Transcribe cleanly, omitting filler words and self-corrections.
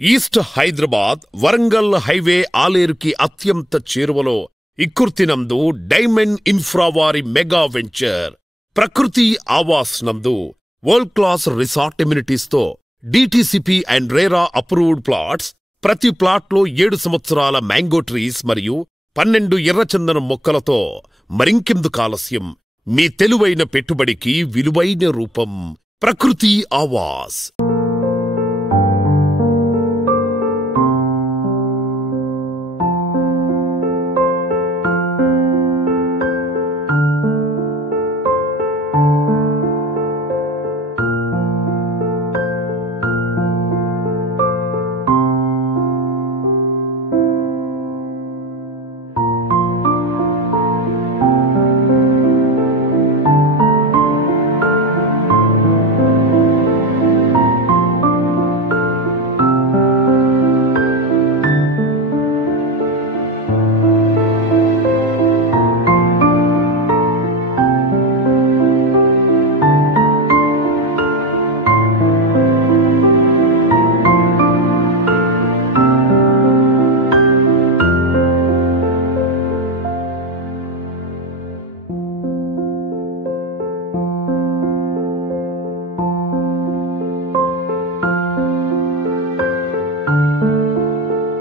East Hyderabad Warangal highway ఆలేరుకి అత్యంత చేరువలో ఇక్కుర్తినందు డైమండ్ ఇన్ఫ్రా వారి మెగా వెంచర్ ప్రకృతి ఆవాస్ నందు వరల్డ్ క్లాస్ రిసార్ట్ ఎమ్యూనిటీస్తో DTCP and RERA approved plots. ప్రతి ప్లాట్లో 7 సంవత్సరాల మ్యాంగో ట్రీస్ మరియు 12 ఎర్రచందనం మొక్కలతో. మరింకెందుకు ఆలస్యం? మీ తెలివైన పెట్టుబడికి విలువైన రూపం ప్రకృతి ఆవాస్.